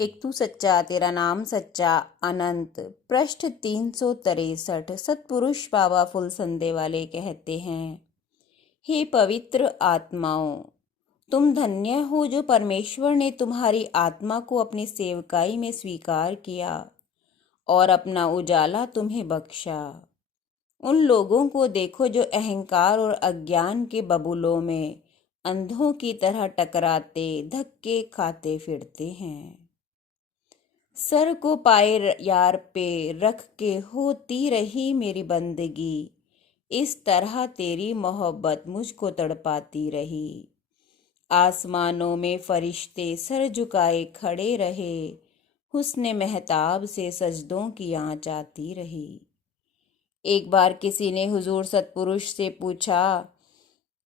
एक तू सच्चा तेरा नाम सच्चा अनंत। पृष्ठ 363। सतपुरुष बाबा फुल संदे वाले कहते हैं, हे पवित्र आत्माओं, तुम धन्य हो जो परमेश्वर ने तुम्हारी आत्मा को अपनी सेवकाई में स्वीकार किया और अपना उजाला तुम्हें बख्शा। उन लोगों को देखो जो अहंकार और अज्ञान के बबूलों में अंधों की तरह टकराते धक्के खाते फिरते हैं। सर को पाए यार पे रख के होती रही मेरी बंदगी, इस तरह तेरी मोहब्बत मुझको तड़पाती रही। आसमानों में फरिश्ते सर झुकाए खड़े रहे, हुस्ने मेहताब से सजदों की आंच आती रही। एक बार किसी ने हुजूर सतपुरुष से पूछा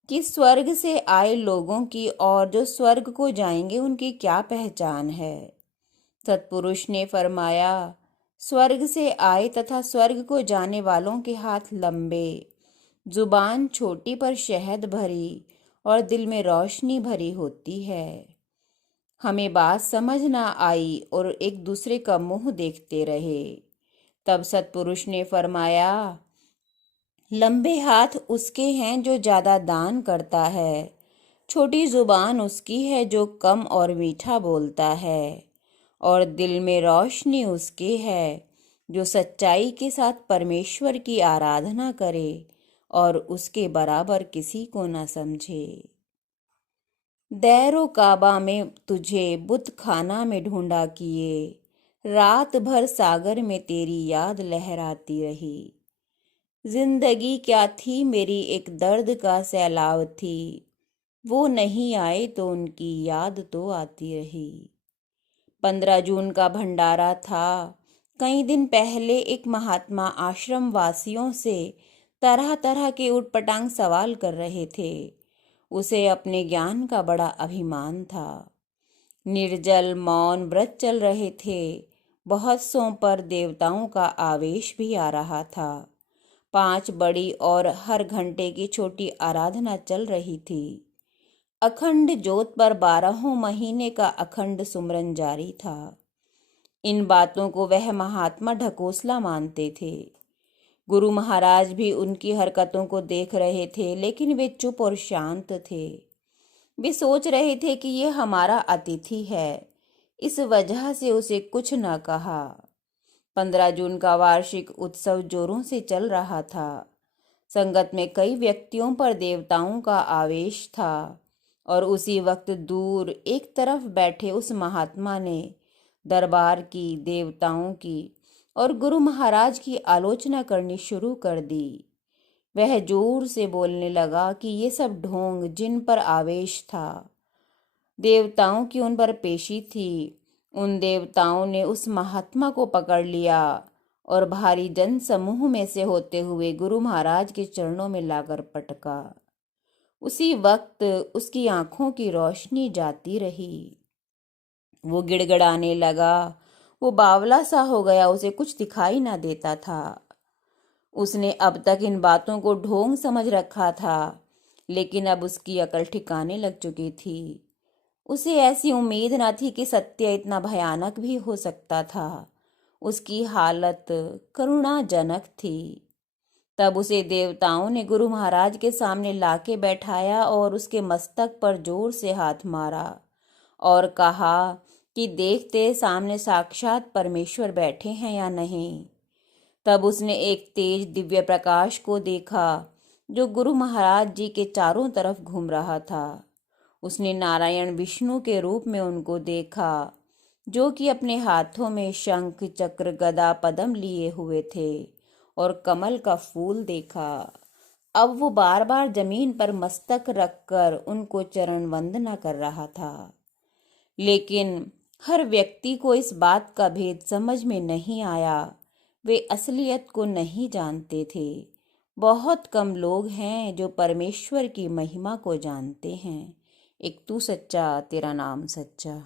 कि स्वर्ग से आए लोगों की और जो स्वर्ग को जाएंगे उनकी क्या पहचान है। सतपुरुष ने फरमाया, स्वर्ग से आए तथा स्वर्ग को जाने वालों के हाथ लंबे, जुबान छोटी पर शहद भरी और दिल में रोशनी भरी होती है। हमें बात समझ ना आई और एक दूसरे का मुंह देखते रहे। तब सतपुरुष ने फरमाया, लंबे हाथ उसके हैं जो ज्यादा दान करता है, छोटी जुबान उसकी है जो कम और मीठा बोलता है, और दिल में रोशनी उसके है जो सच्चाई के साथ परमेश्वर की आराधना करे और उसके बराबर किसी को न समझे। दैरो काबा में तुझे बुत खाना में ढूंढा किए, रात भर सागर में तेरी याद लहराती रही। जिंदगी क्या थी मेरी एक दर्द का सैलाब थी, वो नहीं आए तो उनकी याद तो आती रही। 15 जून का भंडारा था। कई दिन पहले एक महात्मा आश्रम वासियों से तरह तरह के उटपटांग सवाल कर रहे थे। उसे अपने ज्ञान का बड़ा अभिमान था। निर्जल मौन व्रत चल रहे थे। बहुत सौ पर देवताओं का आवेश भी आ रहा था। 5 बड़ी और हर घंटे की छोटी आराधना चल रही थी। अखंड ज्योत पर 12 महीने का अखंड सुमरन जारी था। इन बातों को वह महात्मा ढकोसला मानते थे। गुरु महाराज भी उनकी हरकतों को देख रहे थे, लेकिन वे चुप और शांत थे। वे सोच रहे थे कि ये हमारा अतिथि है, इस वजह से उसे कुछ न कहा। 15 जून का वार्षिक उत्सव जोरों से चल रहा था। संगत में कई व्यक्तियों पर देवताओं का आवेश था और उसी वक्त दूर एक तरफ बैठे उस महात्मा ने दरबार की, देवताओं की और गुरु महाराज की आलोचना करनी शुरू कर दी। वह जोर से बोलने लगा कि ये सब ढोंग, जिन पर आवेश था, देवताओं की उन पर पेशी थी। उन देवताओं ने उस महात्मा को पकड़ लिया और भारी जन समूह में से होते हुए गुरु महाराज के चरणों में लाकर पटका। उसी वक्त उसकी आंखों की रोशनी जाती रही। वो गिड़गिड़ाने लगा। वो बावला सा हो गया, उसे कुछ दिखाई ना देता था। उसने अब तक इन बातों को ढोंग समझ रखा था, लेकिन अब उसकी अकल ठिकाने लग चुकी थी। उसे ऐसी उम्मीद न थी कि सत्य इतना भयानक भी हो सकता था। उसकी हालत करुणाजनक थी। तब उसे देवताओं ने गुरु महाराज के सामने लाके बैठाया और उसके मस्तक पर जोर से हाथ मारा और कहा कि देखते सामने साक्षात परमेश्वर बैठे हैं या नहीं। तब उसने एक तेज दिव्य प्रकाश को देखा जो गुरु महाराज जी के चारों तरफ घूम रहा था। उसने नारायण विष्णु के रूप में उनको देखा, जो कि अपने हाथों में शंख, चक्र, गदा, पद्म लिए हुए थे और कमल का फूल देखा। अब वो बार बार जमीन पर मस्तक रखकर उनको चरण वंदना कर रहा था। लेकिन हर व्यक्ति को इस बात का भेद समझ में नहीं आया। वे असलियत को नहीं जानते थे। बहुत कम लोग हैं जो परमेश्वर की महिमा को जानते हैं। एक तू सच्चा तेरा नाम सच्चा।